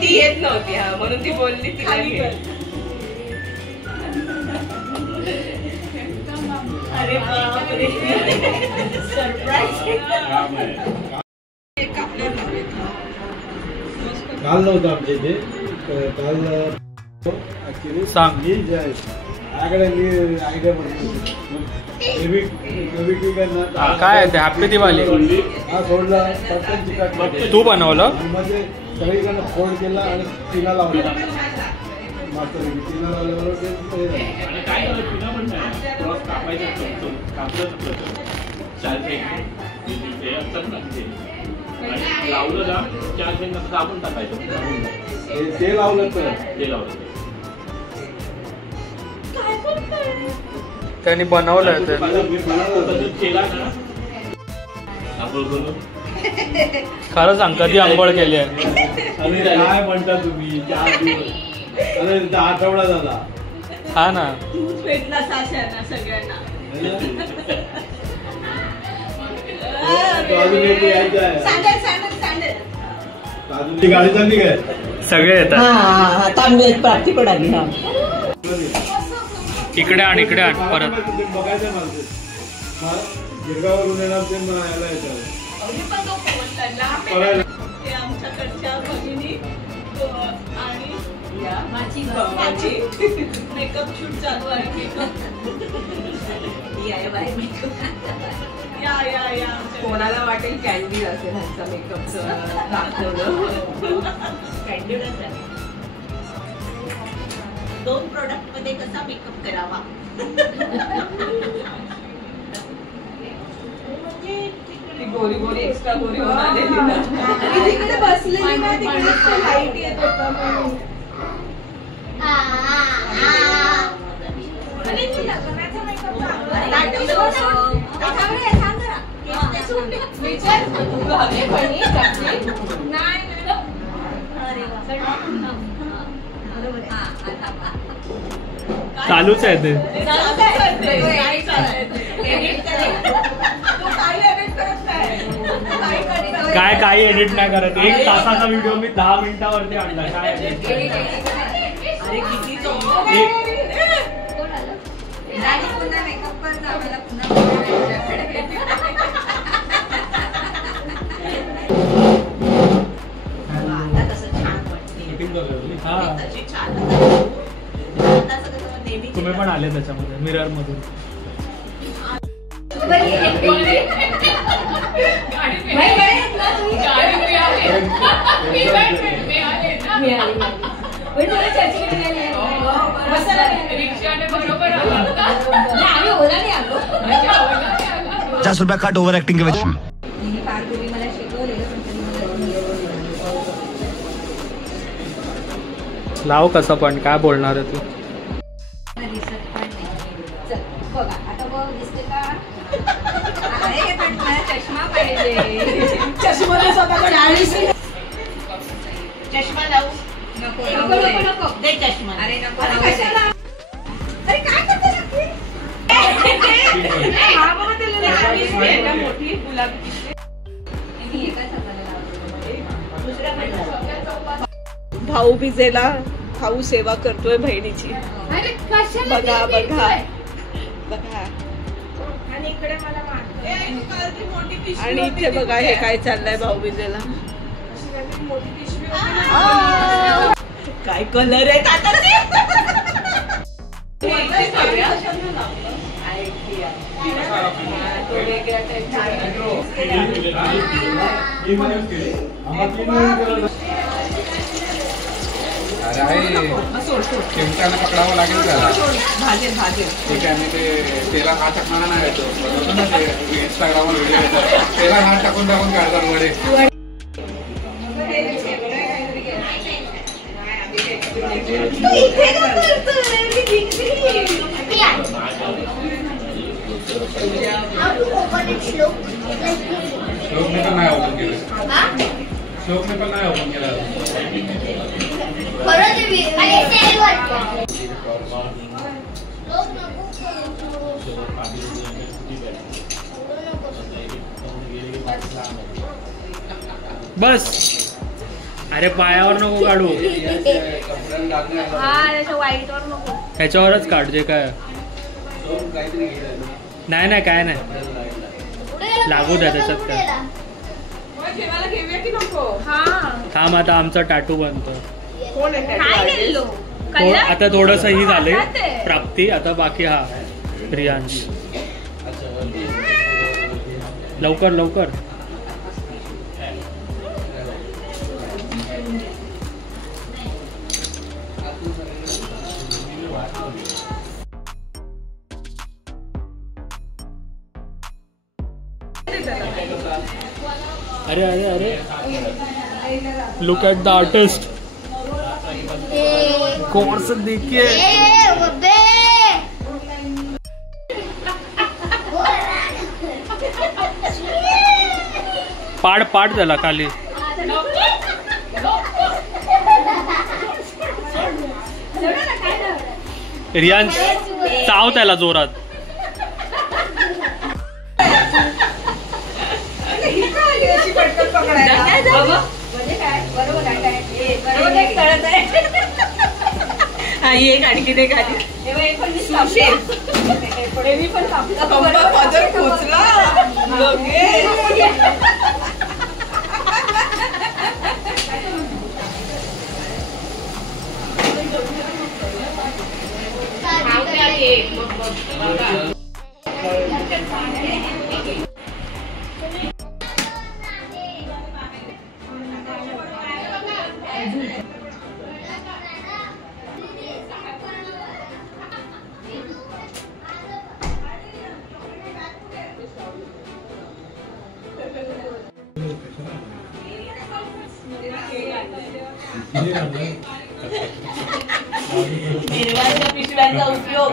ती येत नव्हती म्हणून ती बोलली ती अरे बापरे काल नव्हतं आमच्या इथे काल सांग आयडिया काय आहे ते हॅपी दिवाळी हा सोडला तू बनवलं मध्ये सगळीकडे फोल्ड केला आणि तिला लावला तिला लावल्यावर ते लावलं तर त्यांनी बनवलंय ते खरं सांग कधी आंघोळ केली आहे काय म्हणता तुम्ही 4 दिवस अरे 10 आठवडा झाला हा ना दूध पेटला साशांना सगळ्यांना अजून एक यायचं आहे अजून ती गाडी चालली काय सगळे येतात प्राप्ती पण आली इकडे आण परत बघायचं मला गिरगावरून येणार ते यायला येतात आमच्याकडच्या भगिनी आणि मेकअप शूट चालू आहे कोणाला वाटेल कॅन्डी असेल ह्यांचा मेकअपचं दाखवलं कॅन्डी 2 प्रोडक्ट मध्ये कसा मेकअप करावा गोरी गोरी एक्स्ट्रा गोरी होऊन आलेली ना तिकडे बसलेली ना तिकडे लाईट येत होता म्हणून चालूच आहे ते काय काही एडिट नाही करत 1 तासाचा व्हिडिओ मी 10 मिनिटावरती आणला काय तुम्ही पण आले त्याच्यामध्ये मिरर मधून ₹50 काट ओव्हर ऍक्टिंग के वजह लाव कसं पण काय बोलणार आहे तू चष्मा लावू नको दे चष्मा अरे नको अरे काय करते मोठी गुलाबी भाऊ बिजेला भाऊ सेवा करतोय बहिणीची बघा बघा बघा आणि इथे बघा हे काय चाललंय भाऊ बिजेला सगळ्यांनी मोठी पिशवी होती ना. काय कलर आहे आता ते. तो वेगळ्या अरे आहे चिमट्यानं पकडावं लागेल त्याला. भाजेल भाजेल. ठीक आहे मी ते तेला हात टाकणार नाही येतो बघतो ना ते इंस्टाग्रामवर व्हिडिओ येतात तेला हात टाकून टाकून काढतात वडे. श्लोकने पण नाही ओपन केलं. श्लोकने पण नाही ओपन केलं. बस. अरे पायावर नको काढू, ह्याच्यावरच काढ जे काय. नाही नाही काय नाही, लागू द्या त्याच्यात काय. जेवायला घेऊया की नको. थांब आता आमचा टाटू बनतो. कोण आहे आता थोडस ही झालंय प्राप्ती, आता बाकी हा रियांश. लवकर लवकर. अरे अरे अरे, लुक एट द आर्टिस्ट. कौन से देखिए. पाड पाड त्याला खाली. रियांश चाव त्याला जोरात. एक आणखी ते गाडी पदर पोचला. पिशव्यांचा उपयोग.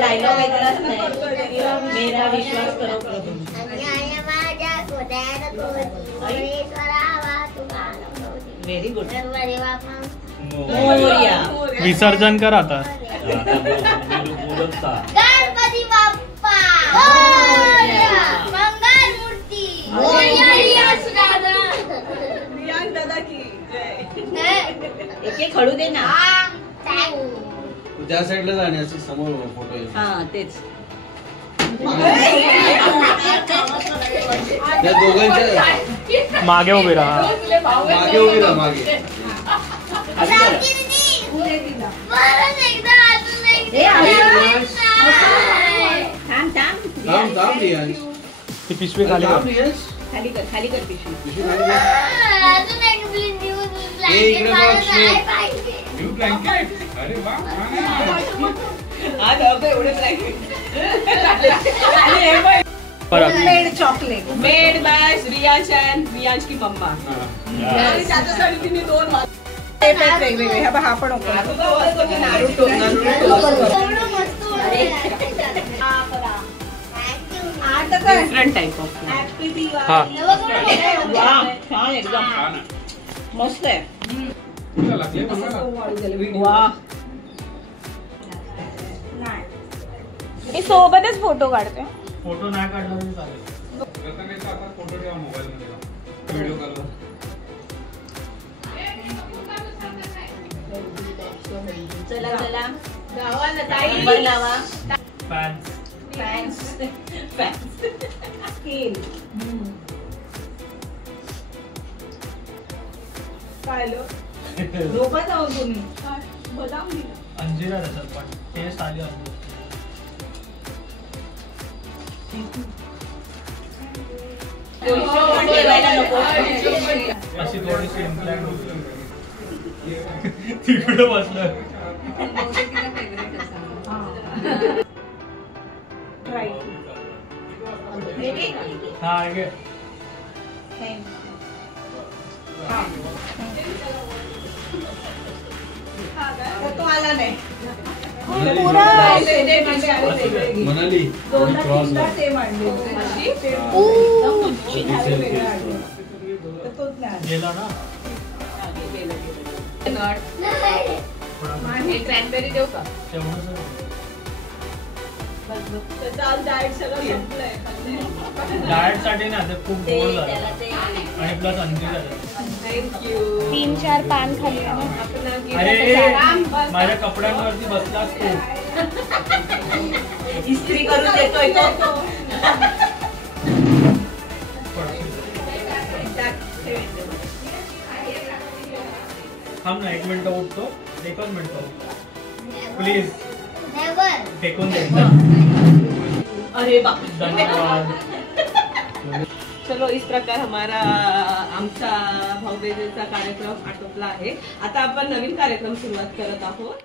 डायलॉग मेरा विश्वास करो. Very good. विसर्जन कर आता. गणपती बाप्पा मंगल मूर्ती दादा की एक खडू दे ना. त्या साईडला जाण्याचं समोर फोटो आहे. हा तेच. त्या दोघांच्या मागे उभे राहा. मागे उभी राहा मागे. थांब थांब रियांश. ती पिशवी खाली थांब कर. रियांश. खाली कर खाली कर पिशवी. पिशवी खाली घे. इकडे बघ, न्यू ब्लँकेट. अरे वा. आज एवढे परत made chocolate made by Riyansh and Riyansh की मम्मा. आणि त्याच्यासाठी तिने 2 वेगवेगळे. हा पण डिफरंट टाइप ऑफ. हा छान एकदम मस्त आहे. लागले बघा. वा मी सोबतच फोटो काढते. फोटो नाही काढला तरी चालेल. रतनेचा आता फोटो ठेवा मोबाईल मध्ये. Video call. चला चला गावाला ताई बनावा फॅन्स फॅन्स स्किन काय लो रोपा जाऊन तुम्ही बदाम दिलं अंजिरा त्याच्यात पण टेस्ट आली अंजीर अशी थोडीशी इम्प्लॅन्ट होती तिकडं बसलं ट्राय हा घे तो आला नाही मनाली क्रॉसला गेला ना क्रॅनबेरी देऊ का तेवढंच त्याचं आज डाएट सगळं संपलंय डाएट साठी ना ते खूप गोड झालं आणि प्लस अंजीर झालं थँक्यू 3-4 पान खाली आहे ना. अरे माझ्या कपड्यांवरती बसलास तू इस्त्री करून देतोय तो थांब ना 1 मिनिट उठतो 1च मिनिट प्लीज नेवर फेकून दे अरे बाप धन्यवाद चलो इस प्रकार हमारा आमचा भाऊबीजेचा कार्यक्रम आटोपला आहे. आता आपण नवीन कार्यक्रम सुरुवात करत आहोत.